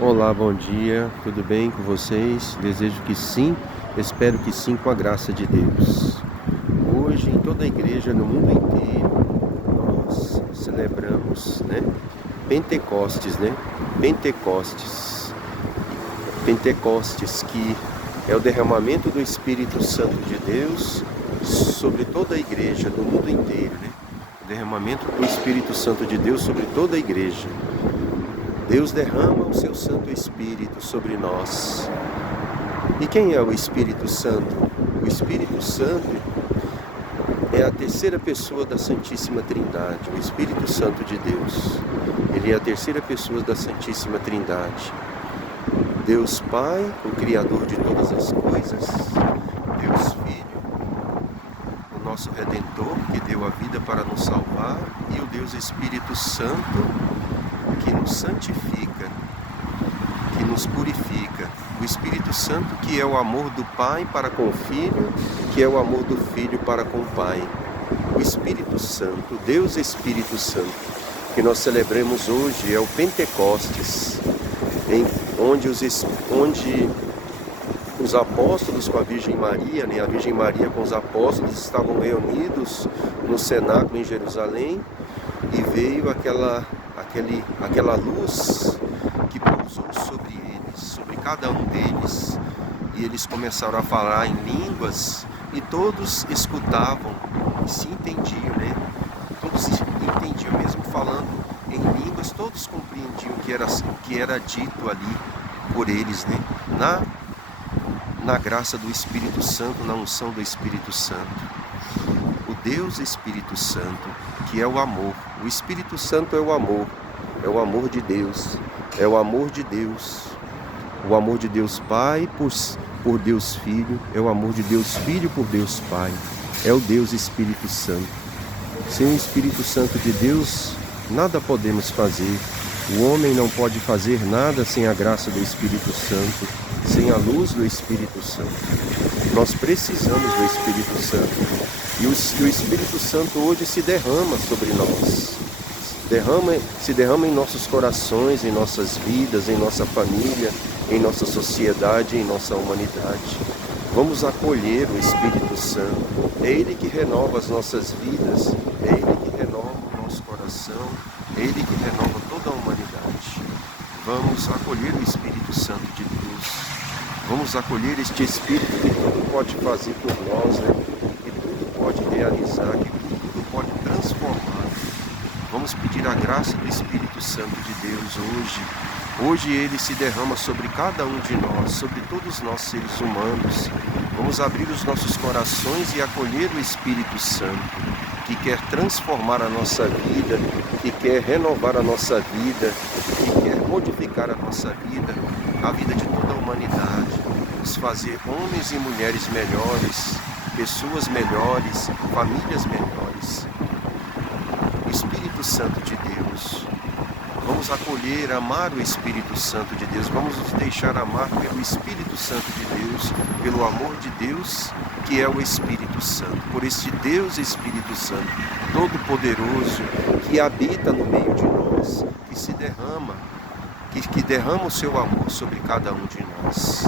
Olá, bom dia, tudo bem com vocês? Desejo que sim, espero que sim, com a graça de Deus. Hoje, em toda a igreja, no mundo inteiro, nós celebramos, Pentecostes, Pentecostes. Pentecostes, que é o derramamento do Espírito Santo de Deus sobre toda a igreja, no mundo inteiro, O derramamento do Espírito Santo de Deus sobre toda a igreja. Deus derrama o seu Santo Espírito sobre nós. E quem é o Espírito Santo? O Espírito Santo é a terceira pessoa da Santíssima Trindade, o Espírito Santo de Deus. Ele é a terceira pessoa da Santíssima Trindade. Deus Pai, o Criador de todas as coisas. Deus Filho, o nosso Redentor, que deu a vida para nos salvar. E o Deus Espírito Santo, que nos santifica, que nos purifica. O Espírito Santo, que é o amor do Pai para com o Filho, que é o amor do Filho para com o Pai. O Espírito Santo, Deus Espírito Santo, que nós celebramos hoje, é o Pentecostes, onde os apóstolos com a Virgem Maria, a Virgem Maria com os apóstolos estavam reunidos no cenáculo em Jerusalém, e veio aquela luz que pousou sobre eles, sobre cada um deles, e eles começaram a falar em línguas, e todos escutavam e se entendiam, Todos se entendiam, mesmo falando em línguas, todos compreendiam o que era dito ali por eles, Na graça do Espírito Santo, na unção do Espírito Santo. O Deus Espírito Santo, que é o amor. O Espírito Santo é o amor de Deus, é o amor de Deus. O amor de Deus Pai por Deus Filho, é o amor de Deus Filho por Deus Pai, é o Deus Espírito Santo. Sem o Espírito Santo de Deus, nada podemos fazer. O homem não pode fazer nada sem a graça do Espírito Santo, sem a luz do Espírito Santo. Nós precisamos do Espírito Santo. E o Espírito Santo hoje se derrama sobre nós. Se derrama em nossos corações, em nossas vidas, em nossa família, em nossa sociedade, em nossa humanidade. Vamos acolher o Espírito Santo. É Ele que renova as nossas vidas, é Ele que renova o nosso coração, é Ele que renova toda a humanidade. Vamos acolher o Espírito Santo de Deus. Vamos acolher este Espírito que tudo pode fazer por nós, que tudo pode realizar, que tudo pode transformar. Vamos pedir a graça do Espírito Santo de Deus hoje. Hoje Ele se derrama sobre cada um de nós, sobre todos nós seres humanos. Vamos abrir os nossos corações e acolher o Espírito Santo, que quer transformar a nossa vida, que quer renovar a nossa vida, que quer modificar a nossa vida, a vida de toda a humanidade, nos fazer homens e mulheres melhores, pessoas melhores, famílias melhores. O Espírito Santo de Deus. Vamos acolher, amar o Espírito Santo de Deus. Vamos nos deixar amar pelo Espírito Santo de Deus, pelo amor de Deus, que é o Espírito Santo. Por este Deus Espírito Santo, todo-poderoso, que habita no meio de nós, que se derrama, que derrama o seu amor sobre cada um de nós.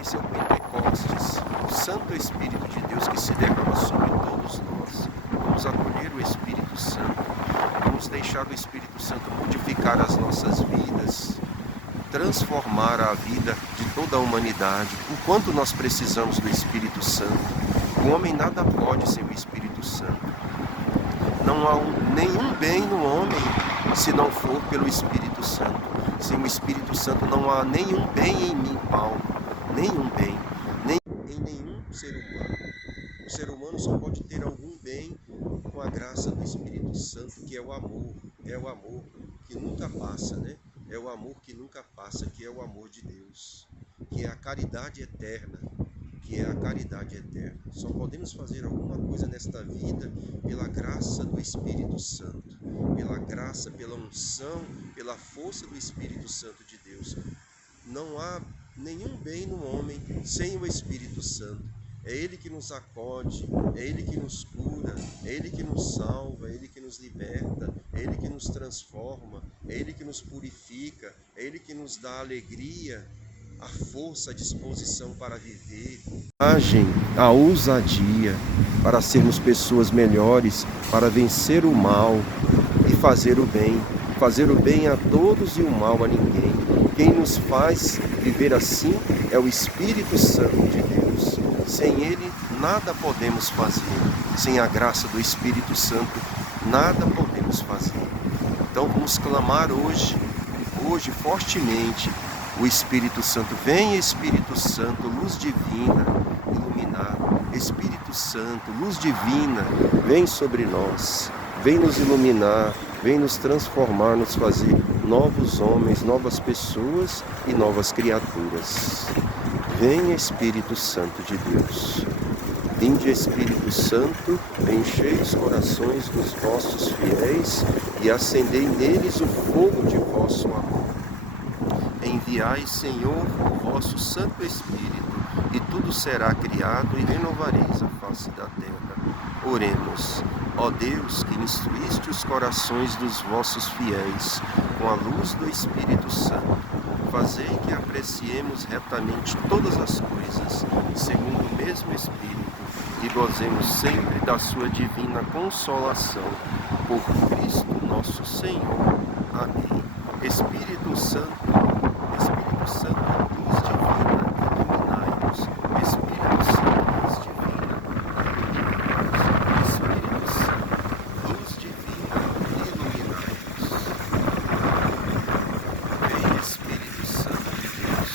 Esse é o Pentecostes, o Santo Espírito de Deus que se derrama sobre todos nós. Vamos acolher o Espírito Santo. Vamos deixar o Espírito Santo modificar as nossas vidas, transformar a vida de toda a humanidade. Enquanto nós precisamos do Espírito Santo, o homem nada pode sem o Espírito Santo. Não há nenhum bem no homem se não for pelo Espírito Santo. Sem o Espírito Santo não há nenhum bem em mim, Paulo. Nenhum bem, nem em nenhum ser humano. O ser humano só pode ter algum bem com a graça do Espírito Santo, que é o amor que nunca passa, É o amor que nunca passa, que é o amor de Deus, que é a caridade eterna, Só podemos fazer alguma coisa nesta vida pela graça do Espírito Santo, pela graça, pela unção, pela força do Espírito Santo de Deus. Não há nenhum bem no homem sem o Espírito Santo. É Ele que nos acode, é Ele que nos cura, é Ele que nos salva, é Ele que nos liberta, é Ele que nos transforma, é Ele que nos purifica, é Ele que nos dá a alegria, a força, a disposição para viver, a ousadia para sermos pessoas melhores, para vencer o mal e fazer o bem a todos e o mal a ninguém. Quem nos faz viver assim é o Espírito Santo de Deus. Sem Ele, nada podemos fazer. Sem a graça do Espírito Santo, nada podemos fazer. Então vamos clamar hoje fortemente, o Espírito Santo. Vem, Espírito Santo, luz divina, iluminar. Espírito Santo, luz divina, vem sobre nós, vem nos iluminar, vem nos transformar, nos fazer novos homens, novas pessoas e novas criaturas. Vem, Espírito Santo de Deus. Vinde, Espírito Santo, enchei os corações dos vossos fiéis e acendei neles o fogo de vosso amor. Enviai, Senhor, o vosso Santo Espírito, e tudo será criado e renovareis a face da terra. Oremos. Ó Deus, que instruíste os corações dos vossos fiéis com a luz do Espírito Santo, fazei que apreciemos retamente todas as coisas, segundo o mesmo Espírito, e gozemos sempre da sua divina consolação. Por Cristo nosso Senhor. Amém. Espírito Santo, luz divina, iluminai-nos. Espírito Santo, luz divina, iluminai-nos. Espírito Santo, luz divina, iluminai-nos. Vem, Espírito Santo de Deus,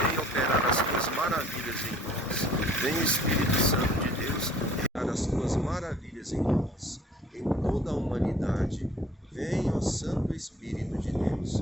vem operar as tuas maravilhas em nós. Vem, Espírito Santo de Deus, operar as tuas maravilhas em nós, em toda a humanidade. Vem, ó Santo Espírito de Deus,